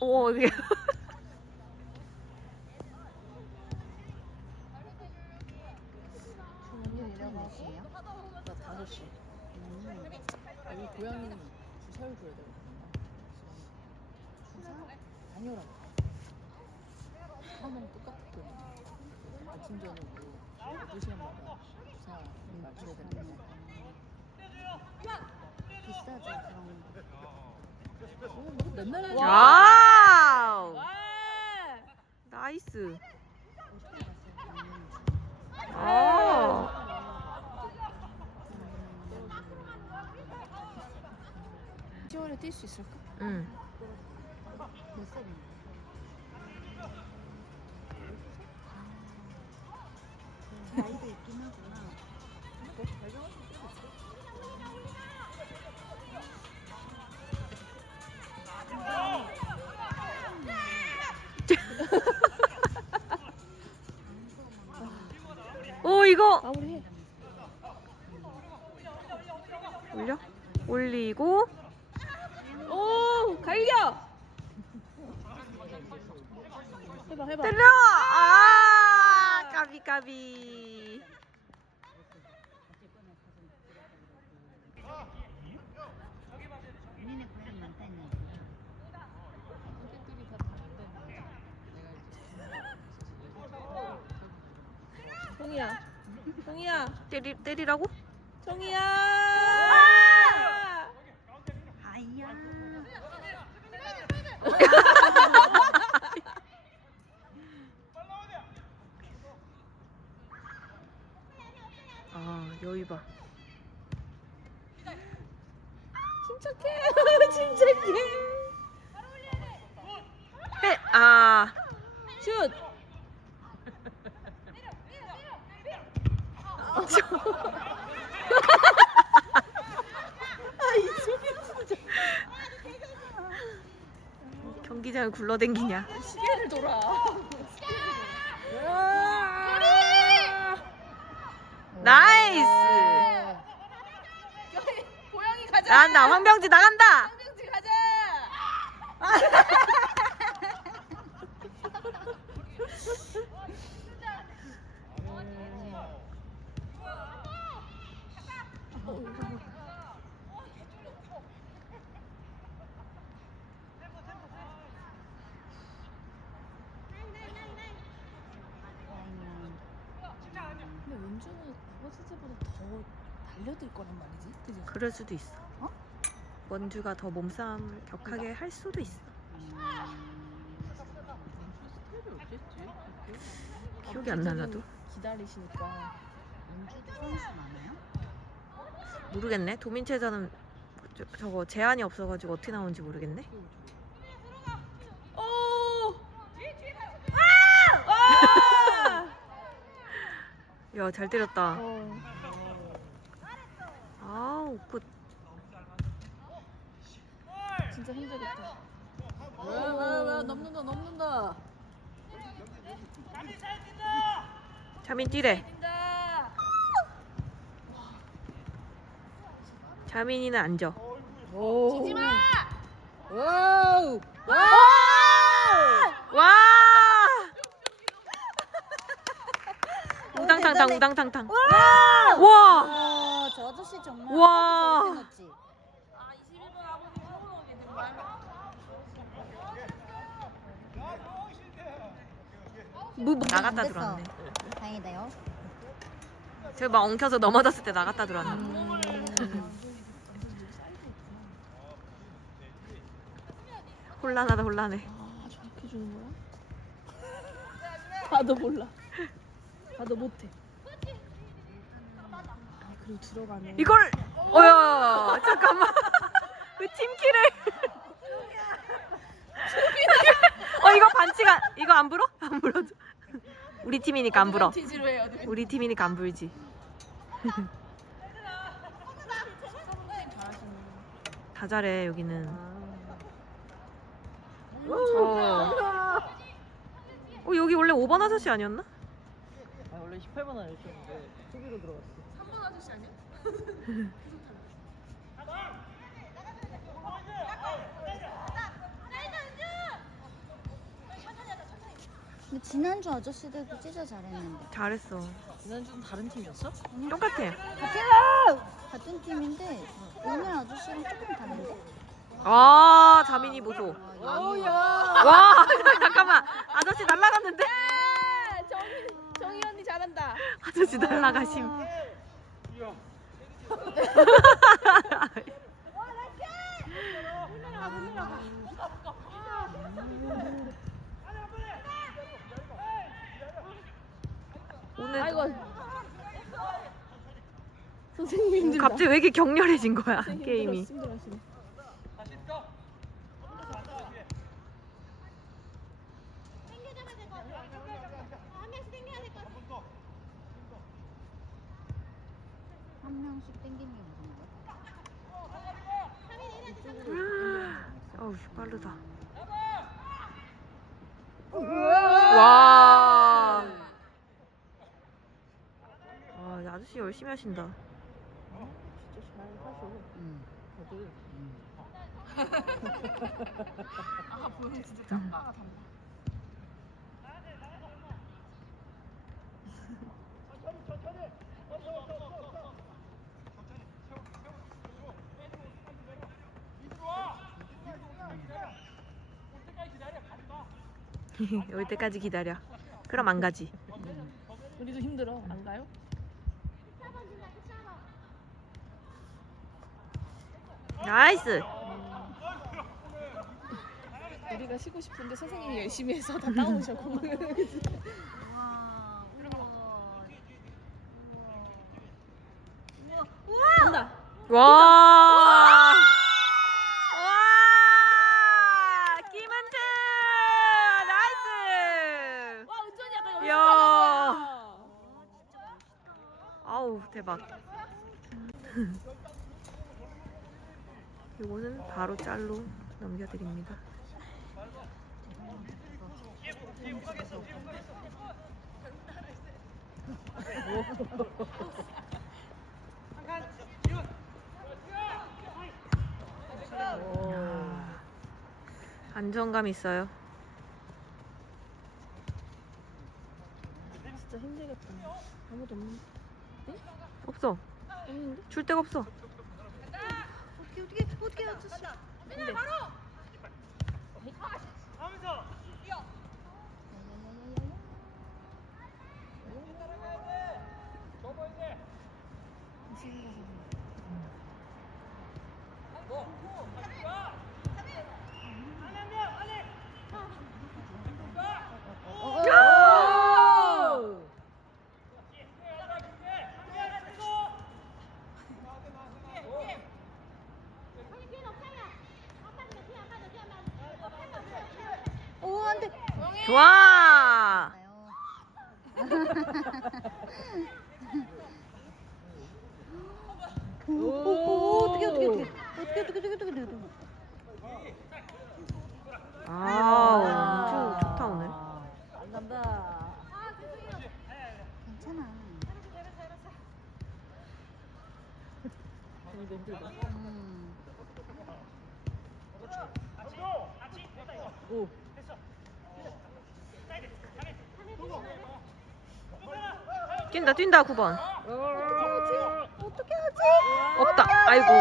오 이게 오늘 일어나 시에요? 나 5시. 여기 고양이는 주사를 줘야 되거든요. 다녀라고. 사람 똑같거든요. 아침 저녁으로 2시간마다 주사 맞춰야 되는데. 비싸죠 그런 거. 어, 뭐 맨날 하지. 와우 나이스 어떻게 갔어요? 아 10월에 뛸 수 있을까? 응. 몇 살인데? 아, 나이도 있긴 하구나. 올리고 오, 갈겨. 해봐, 해봐. 때려 아 까비 까비 송이야, 송이야, 때리 때리라고. 아이야. 아 여유 봐 침착해, 침착해. 해 아 슛. 경기장을 굴러댕기냐 시계를 돌아. 나이스 고양이 가자. 나간다 황병지 나간다 황병지 가자. 근데 원주는 버스제보다 더 달려들 거란 말이지, 그지? 그럴 수도 있어 어? 원주가 더 몸싸움을 격하게 할 수도 있어 스타일이 어땠지? 기억이 안 나, 나도. 기다리시니까 원주도 선수 많아요? 모르겠네 도민체전은 저, 저거 제한이 없어가지고 어떻게 나오는지 모르겠네 오! 야잘 때렸다 어. 아우 굿 진짜 힘들겠다. 왜왜왜 넘는다 넘는다. 자민 뛰래. 자민이는 앉아 오. 지지 마. 와우. 와 웅당탕탕 웅당탕탕 와 아, 정말 우와. 저렇게 넣지. 아 21번 아버님 서울 오게 정말. 뭐, 뭐 나갔다 됐어. 들어왔네 다행이다요. 제가 막 엉켜서 넘어졌을 때 나갔다 들어왔네 음. 혼란하다 혼란해 아 저렇게 주는 거야? 아너 몰라. 아너 못해. 아 그리고 들어가네. 이걸 어여 잠깐만 왜 팀키를 어 이거 반칙 안 이거 안 불어? 안 불어줘 우리 팀이니까 안 불어 티지로 해요. 우리 팀이니까 안 불지 다 잘해 여기는 어. 어 여기 원래 5번 아저씨 아니었나? 아 원래 18번 아니었는데 수비로 들어갔어. 3번 아저씨 아니야? 근데 지난주 아저씨들도 진짜 잘했는데. 잘했어. 지난주는 다른 팀이었어? 똑같아. 같은, 같은 팀인데 오늘 아저씨랑 조금 다른데? 아 자민이 보소. 아, 야. 와 잠깐만 아저씨 날라갔는데? 정희 정희 언니 잘한다. 아저씨 날라가심. 오늘 아이고. 선생님 힘들다. 갑자기 왜 이렇게 격렬해진 거야 선생님 게임이? 힘들어, 힘들어하시네. 한 명씩 땡기는 게 무슨 거야? 어우 빠르다. 와. 와, 이 아저씨 열심히 하신다. 진짜 잘 하셔. 응. 다들. 아 보영 진짜 담바. 올 때까지 기다려. 그럼 안 가지. 우리도 힘들어. 안 가요? 나이스. 우리가 쉬고 싶은데 선생님이 열심히 해서 다 따오셔고. 와, 간다. 와. 와. 김은채 나이스. 와 은전이 약간 이야. 연습하는 거야. 아우 대박. 이거는 바로 짤로 넘겨드립니다. 아, 안정감 있어요. 진짜 힘들겠다. 아무도 없는. 없어. 줄 데가 없어. 어떻게 어떻게 어떻게 맞췄어? 그냥 바로. 하면서. 넘어야 돼. 넘어야 돼. 괜찮아. 오늘도 힘들다. 음. 오. 뛴다 뛴다 9번. 어떻게 하지? 없다. 아이고.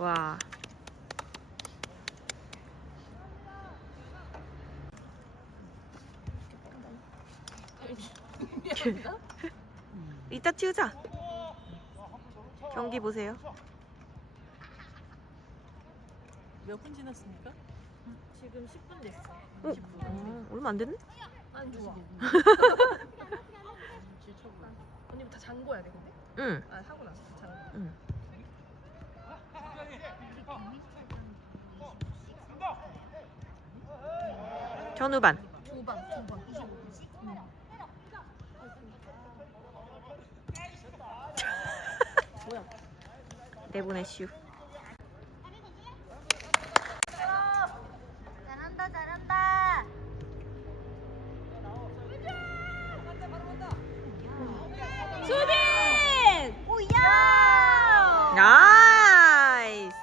와. 이따 치우자. 경기 보세요. 몇 분 지났습니까? 지금 10분 됐어. 어? 어, 얼마 안 됐네? 안 좋아. 지쳐보여. 언니부터 잠궈야 돼 근데. 응. 아 하고 나서 잠궈. 응. 전후반. 두번 두번 내보내슈. 잘한다 잘한다. 수빈! 오야! 나이스.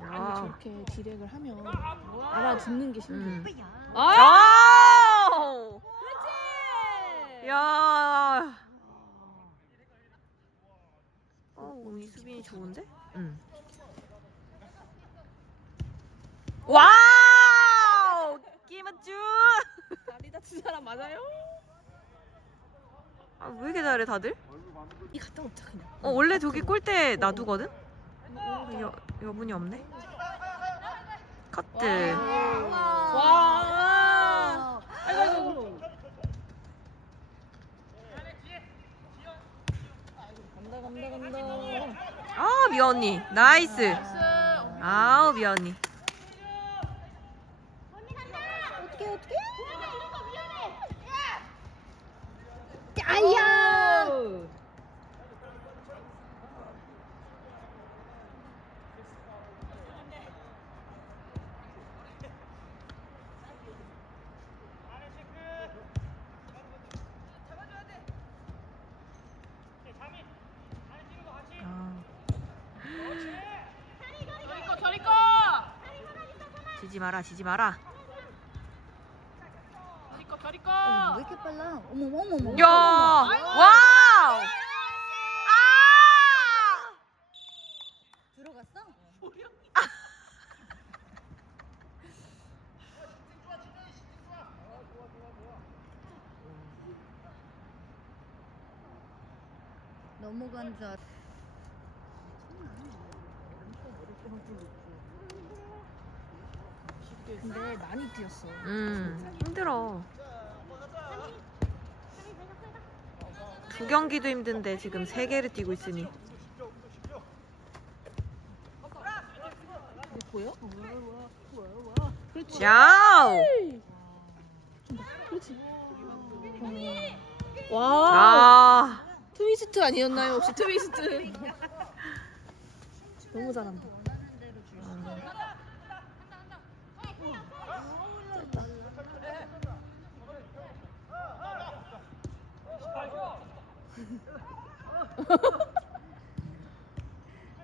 아니 아. 저렇게 디렉을 하면 알아듣는 게 힘들어. 음. 다들? 이 갖다 놓자 그냥. 어, 원래 저기 골대 놔두거든? 여, 여분이 없네? 커트. 와. 아이고 아이고. 간다 간다 간다. 아, 미아 언니. 나이스. 아우, 미아 언니. 어떻게 어떻게? 아야. 지지 마라, 지지 마라. 어, 왜 이렇게 빨라? 어머 어머 어머. 야! 와우! 아! 들어갔어? 넘어간 줄 알았. 근데 많이 뛰었어. 음, 힘들어. 두 경기도 힘든데 지금 세 개를 뛰고 있으니. 이거 보여? 그렇지. 야우! 그렇지. 와. 아, 트위스트 아니었나요? 혹시 트위스트? 너무 잘한다.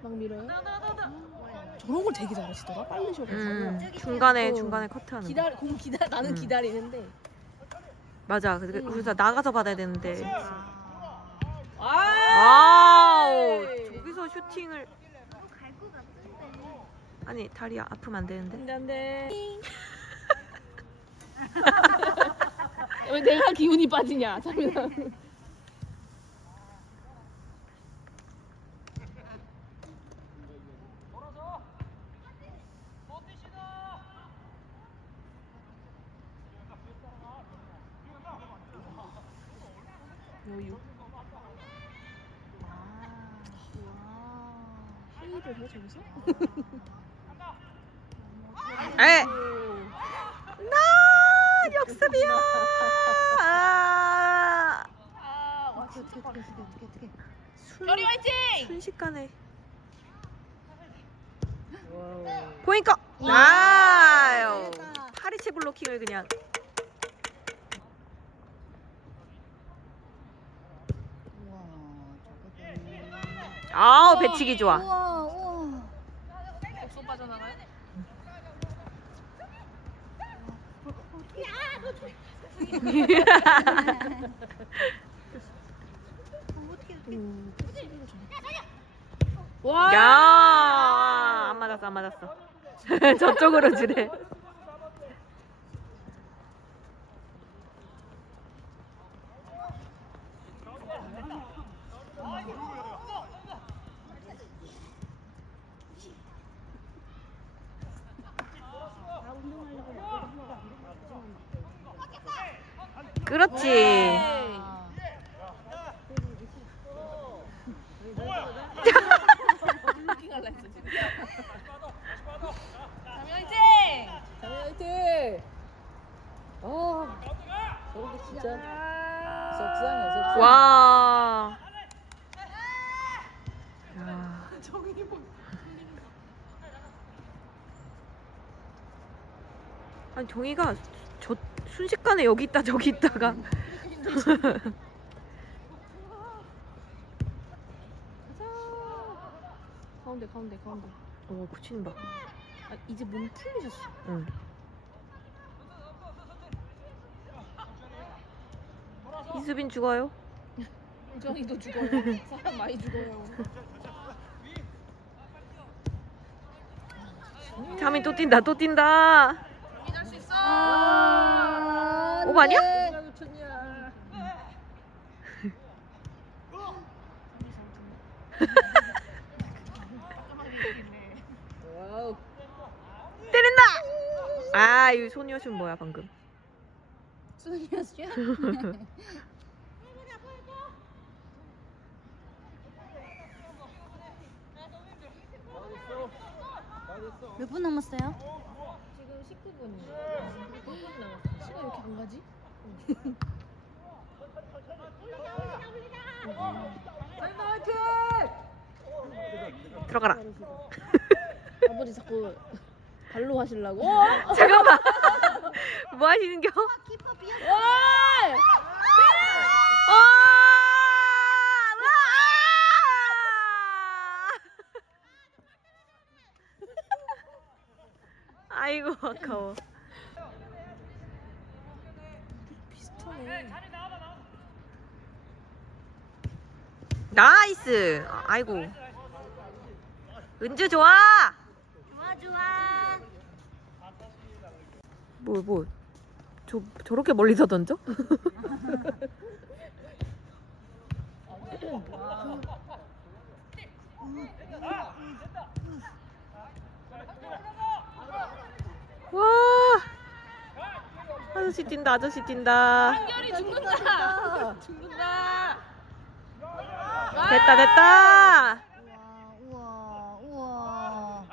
막 밀어요? 저런 걸 되게 잘하시더라. 빨리 쉬어서. 음, 중간에 어. 중간에 커트하는 거. 기다 공 기다 나는 음. 기다리는데. 맞아. 그- 그래서 나가서 받아야 되는데. 아! 와우! 저기서 슈팅을 갈것 같은데. 아니 다리 아프면 안 되는데. 안돼. 왜 내가 기운이 빠지냐? 잠깐만. 여유. 를 해 저기서? 에! 나 역습이야. 아! 어떻게 어떻게 어떻게 어떻게 어떻게. 순, 순식간에. 보니까 나요. 파리채 블로킹을 그냥. 아우 배치기 좋아. 우와. 없어 빠져나가요? 와! 야, 안 맞았어, 안 맞았어. 저쪽으로 주래. 그렇지. 아. 저런 게 진짜 속상해, 속상해. 와. 야. 아니 정이가 저 순식간에 여기 있다 저기 있다가 가운데, 가운데, 가운데. 오 고치는 봐. 아, 이제 몸 풀리셨어. 응. 이수빈 죽어요. 우정이도 죽어요. 사람 많이 죽어요. 자민 또 뛴다 또 뛴다. 이길 수 있어. 아, 와우. 때린다. 아, 이 소녀슛 뭐야 방금? 수현이었죠? 몇분 남았어요? 지금 19분이에요. 5분 남았어. 시간 왜 이렇게 안 가지? 들어가라. 아버지 자꾸 발로 하시려고? 잠깐만. 뭐 하시는겨? 키퍼 비었어. 어이! 아! 아! 아이고 아까워. 비슷하네. 나이스. 아이고. 은주 좋아. 좋아 좋아. 뭐 뭐. 저 저렇게 멀리서 던져? 와. 아저씨 뛴다. 아저씨 뛴다. 한결이 죽는다. 죽는다. 됐다 됐다. 우와 우와 우와.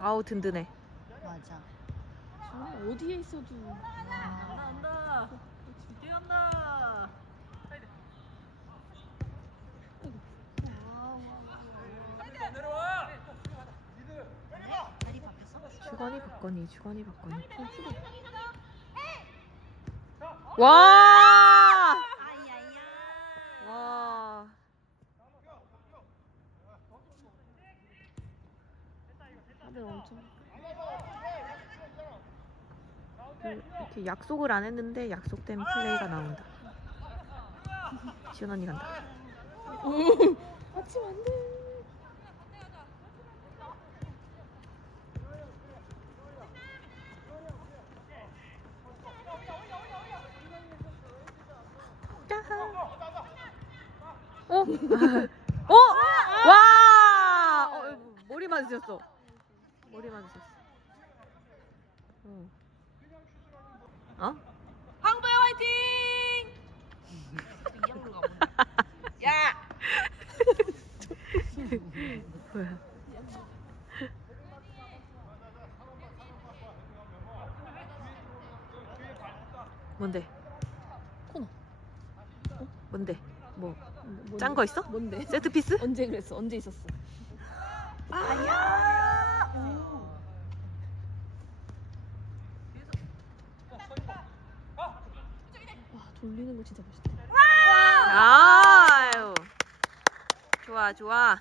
아우 든든해. 맞아. 아, 어디에 있어도 와. 간다. 뛰어간다. 다리 바뀌었어? 주거니 받거니 주거니 받거니. 와. 와. 다들 엄청 그, 이렇게 약속을 안 했는데 약속된 플레이가 나온다. 지연 언니 간다. 다치면 안 돼. 어? 어? 와! 어, 머리 맞으셨어. 머리 맞으셨어. 어? 어? 황도영 화이팅! 야! 뭐야? 뭔데? 코너. 뭔데? 뭐? 짠 거 있어? 뭔데? 세트 피스? 언제 그랬어? 언제 있었어? 와 돌리는 거 진짜 멋있다. 아유. 좋아, 좋아.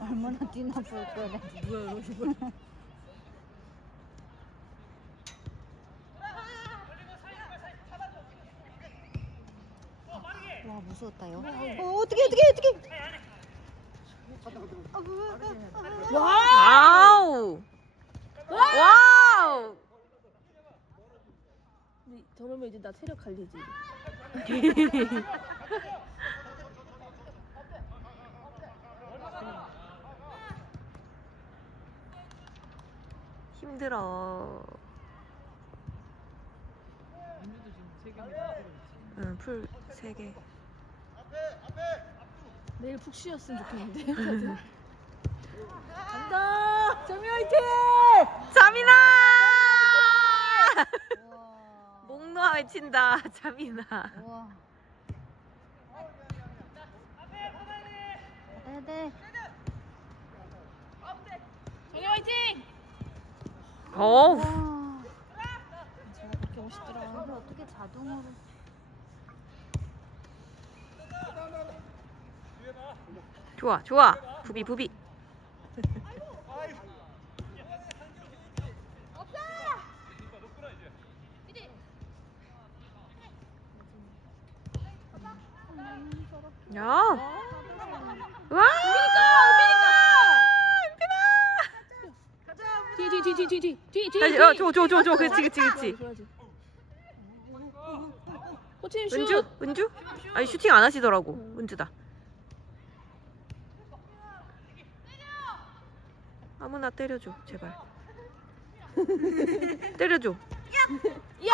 얼마나 뛰나 볼 거래. 뭐야 이거? 와 무서웠다 요. 어 어떻게 어떻게 어떻게. 와우. 와우. 저러면 이제 나 체력 갈리지. 힘들어. 응, 풀세 개. 내일 푹 쉬었으면 좋겠는데. 간다. 정미 화이팅! 자민아! 목 놓아 외친다. 자민아. 우와. 네, 네. 정희 화이팅! 어우 그렇게 멋있더라. 이게 어떻게 자동으로 좋아 좋아 부비 부비 야 와! 뒤뒤뒤뒤뒤 뒤 뒤 다시 어줘줘줘줘. 그치 그치 그치 코치님 슛. 은주 은주? 아니 슈팅 안 하시더라고 은주다. 아무나 때려줘 제발. 때려줘. 야!